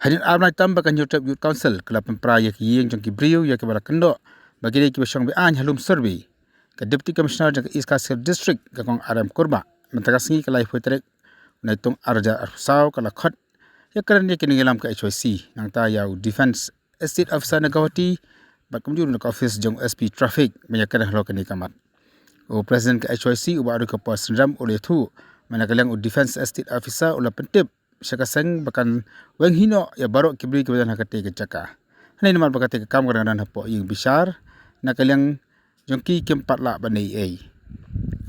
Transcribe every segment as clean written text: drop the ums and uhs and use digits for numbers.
Hadin arnai tamba kan YouTube Youth Council kelapan praya ki yeng jong ki brio ya ke bala kendo bagi dei ki basong be an halum survey ke Deputy Commissioner jong East Castle District ka kong Aram Kurba mentakas ngi kelai futrek unai tong arja arsau kala khot ya keren ya kini ngelam ke HYC nang ta yau Defense Estate Officer Nagawati bat kumjur nak office jong SP Traffic banyak kena halo kini kamat o President ke HYC uba adu ke pos ram oleh tu manakalang o Defense Estate Officer ula pentip syakaseng bakan weng hino ya barok kibri ke badan hakate ke caka hani nomor bakate ke kam kadang-kadang hapo yung besar nakalang jongki kempat la banai ai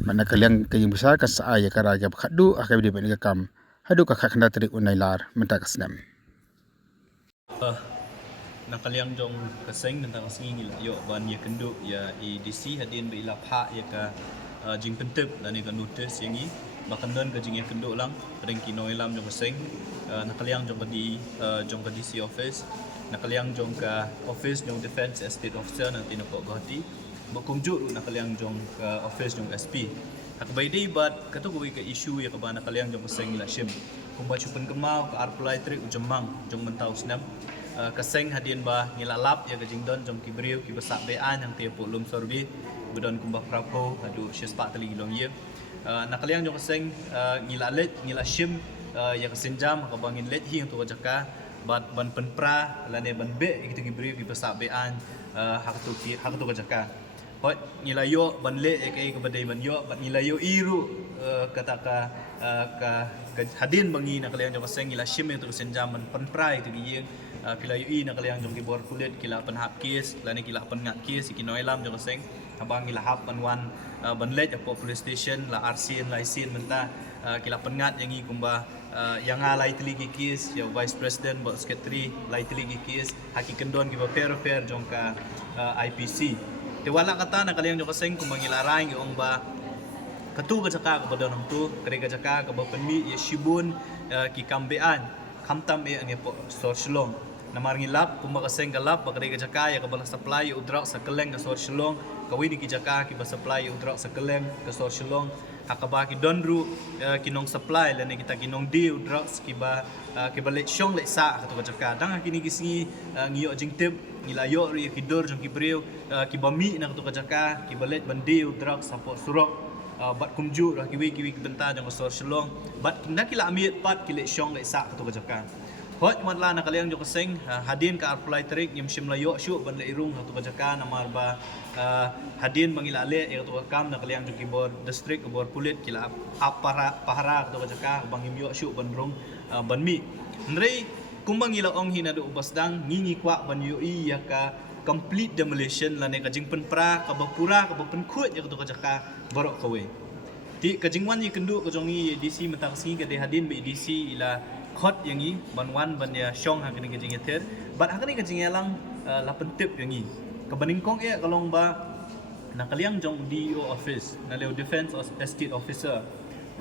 mana kaliang ke yung besar ka sa ya karaja khadu akai di ban ke kam hadu ka khakna tri unai lar menta kasnam nakaliang jong kaseng tentang singi la yo ban ya kenduk ya EDC hadin be ila pha ya ka jing pentep dan ni kan notice yang ni bahkan don ke jing ya kenduk lang ring kinoi lam jong kaseng nakaliang jong di jong ke DC office nakaliang jong ka office jong defense estate officer nanti nak gati bakumjuk nakaliang jong ke office jong SP akabai dei bat katu goi ke issue ya ka ban nakaliang jong kaseng la shim kumba chupen kemau ka arpulai tri ujemang jong mentau snam kaseng hadin ba ngilalap ya kajing don jom kibriu ki besak bean yang tie polum sorbi bedon kumba prapo adu syespak tali gilong ye nakaliang jong kaseng ngilalet ngilashim ya kasenjam ka bangin let hi untuk jaka bat ban penpra lane ban be gitu kibriu ki besak bean hak tu jaka hot ngilayo ban le ke badai ban yo bat ngilayo iru kata ka hadin bangi nakaliang jong kaseng ngilashim itu kasenjam ban penpra itu gi kila UI nak kalian jong kibor kulit kila penhap kes lani kila pengat kes ikinoi lam jong seng abang kila hap panwan banlet apo police station la RC la isin menta kila pengat yang i kumba yang alai teligi kes ya vice president bot secretary lai teligi kes haki kendon kiba fair jong ka IPC te wala kata nak kalian jong seng kumba ngila rai ong ba ketu ka jaka ka badon tu kre ka jaka ka ba penmi ya shibun ki kambean kamtam e ang po sorslong namar ngilap kumba kaseng galap bakre ka jaka ya ka bala supply udrak sa keleng ka sorslong kawini ki jaka ki ba supply udrak sa keleng ka sorslong hakaba ki donru kinong supply lane kita kinong di udrak ki ba let syong let sa ka jaka dang kini kisi ngiyo jingtip ngilayo ri ki dor jong ki breu ki ba mi na ka jaka ki balet bandi udrak sa po surok bat kumju ra kiwi benta jong so shlong bat kinda kila amiet pat kile syong le sa to jaka hot matla na kaliang jong kaseng hadin ka apply trik yim shim layo shu ban le irung to jaka namar ba hadin bangila le ya to kam na kaliang jong kibor district kibor pulit kila pahara to jaka bangim yo shu ban rung ban mi nrei kumbang ila ong hinadu basdang ngingi kwa ban yo I ya ka complete demolition lane kajing penpra ka bapura ka bapenkhut ya to jaka borok kawe ti kajingwan yi kendu kajongi DC mentaksi ka de hadin be DC ila khot yang yi banwan ban ya syong ha kini kajing yeter bat ha kini kajing yalang la pentip yang yi ka baningkong e kalong ba nakaliang jong DO office na leo defense estate officer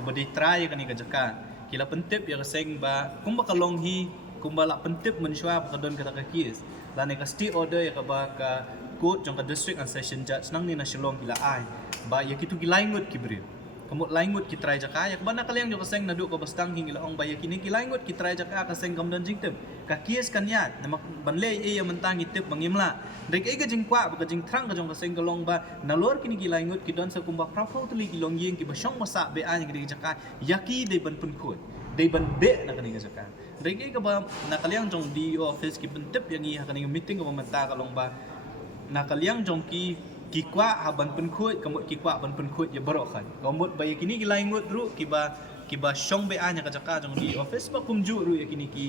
bodi try kani kajaka kila pentip ya kaseng ba kumba kalong hi kumba la pentip mensyua kadon kata kakis lane ka state order ya ka ba ka court jong ka district and session judge nang ni na silong kila ai ba ya kitu gilaingut kibri kamut laingut ki try jaka ya bana kaliang jong kaseng nadu ko bastang hingila ong ba ya kini gilaingut ki try jaka kaseng kamdan jingtep ka kies kanyat na banle e ya mentang itep mangimla dek e gajing kwa ba gajing trang ka jong kaseng kalong ba nalor kini gilaingut ki don sa kumba prafo tuli gilong yeng ki ba syong masa be an ki jaka yaki de ban penkhut de ban be na kani jaka dek e ka ba nakaliang jong DO office ki pentep yang i kani meeting ko menta kalong ba nakaliang jong ki kwa haban penkhut kamut ki kwa ban penkhut ya barok kan kamut ba yakini gilaingut ru kiba syong be anya ka jaka jong di office ba kumju ru yakini ki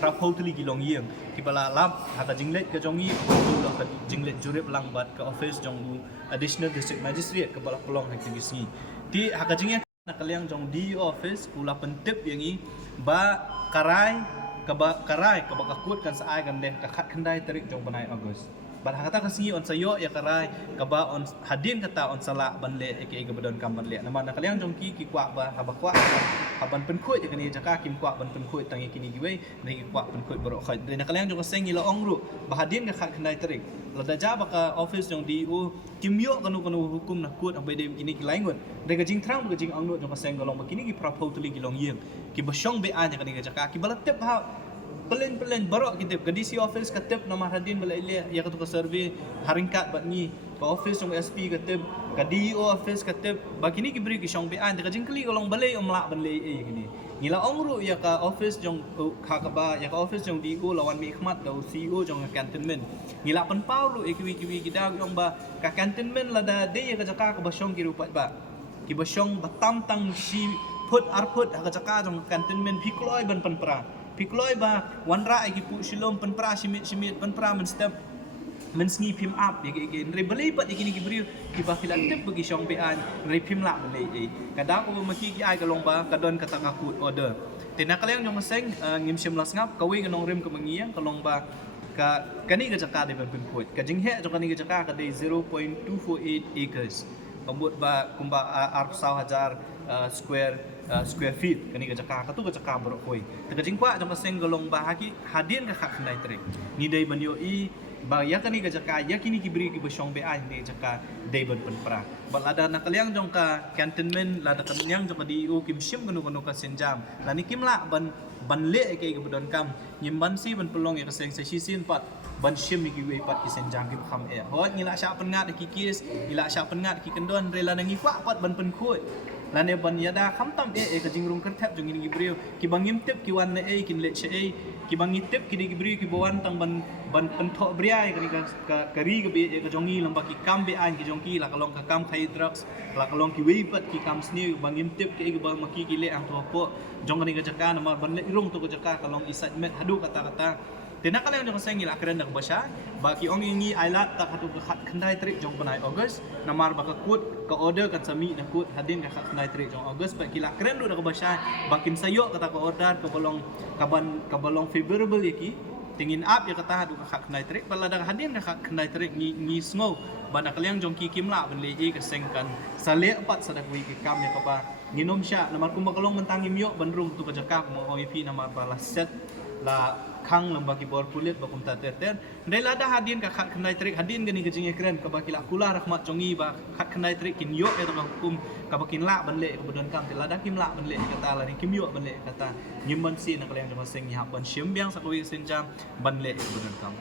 prapho tuli gilong yeng ki bala lap hata jinglet ka jongi lo ka jinglet jurip lang bat ka office jong additional district magistrate ka bala pelong hak tinggi ti haka jingya nakaliang jong di office kula pentip yangi ba karai ka bakakut kan sa ay gande ka khat khandai tarik jong banai August bat hakata kasi on sayo ya karai kaba on hadin kata on sala banle eke gabadon kam banle naman nakaliang jong ki kwa ba habakwa haban penkhut ya kani jaka kim kwa ban penkhut tangi kini giwe ni kwa penkhut borok khat de nakaliang jong seng ila ongru ba hadin ka khat khandai tarik lada ja baka office jong DO kimyo kanu hukum na kut ambai de kini kilaingun de gajing trang gajing angnu jong seng golong kini ki prapho tuli gilong yeng ki basyong be anya kani jaka ki balatep ha pelin barok kita ke DC office katip nama hadin balai ya katu ke survey haringkat bat ni ke office jong SP katip ke DO office katip bagi ni kibri ki syong bean ka jingkli kolong balai omlak balai gini ngila omru ya ka office jong ka ya ka office jong DO lawan mi khmat da CEO jong cantonment ngila pen pau lu kiwi kita jong ba ka cantonment lada de ya ka jaka ka basyong ki rupat ba ki basyong batam tang si put arput ka jaka jong cantonment pikloi ban pen pra pikloi ba wanra ai ki pu silom pen pra simit pen pra men step men sngi pim up ye ge re balai pat ikini ki bri ki ba filan tep bagi syong bean re pim la balai e kada ko maki ki ai ka long ba kadon kata ka kut order tena kaleng jong seng ngim sim las ngap kawi nong rem ka mangiang ka long ba ka kani ka jaka de ban pin kut ka jing he jong kani ka jaka ka de 0.248 acres pambut ba kumba arpsau hajar square feet kani ka jaka ka tu ka jaka borok koi ta jing kwa jong seng golong ba haki hadin ka khak nai trek ni dei ban yo i ba ya kani ka jaka ya kini ki bri ki basyong be ai ni jaka dei ban pen pra bal ada na kalyang jong ka cantonment la da kanyang jong ka DU kim sim kanu ka senjam la ni kim la ban le ke ka budon kam nyim ban si ban pelong ya ka seng sa sin pat ban sim ni ki we pat ki senjam ki kham e hot ni la sha pen ngat ki kis ni la sha pen ngat ki kendon re la ngi kwa pat ban pen khoi la ne ban yada kham tam ka jingrung kan thap jong ni bri ki bangim tep ki wan ne kin le che ki bangi tep ki di bri ki bawan tang ban pen tho briai kani ka kari ka be ka jongi lamba ki kam be an ki jongki la kalong ka kam khai drugs la kalong ki wei pat ki kam sni bangim tep ki ba maki ki le ang to po jong kani ka jaka na mar ban le irung to ka jaka kalong excitement hadu kata tena kaleng jong sengi la kren dak basha baki ong ingi ailat tak hatu ka khat khandai trik jong panai august namar ba ka kut ka order kan sami na kut hadin ka khat khandai trik jong august ba kila kren du dak basha bakin sayo kata ka order ka balong favorable yaki tingin up ya kata hadu ka khat khandai trik balada hadin ka khat khandai trik ngi sngo bana kaleng jong ki kim la ban le ka sengkan sale pat sadak wi ki kam ya ka ba nginom sya namar kum kalong mentangim yo bandrum tu ka jakak mo OEP namar bala set la khang lamba ki bor kulit bakum ta ter dai lada hadin ka khat khandai trik hadin gani ka jing ekran ka bakila kula rahmat jongi ba khat khandai trik kin yo e ta hukum ka bakin la ban le ka bodon kam te lada kim la ban le kata la ni kim yo ban le kata nyimban si na kaleng jama sing ya ban shim biang sakwi senjam ban le ka bodon kam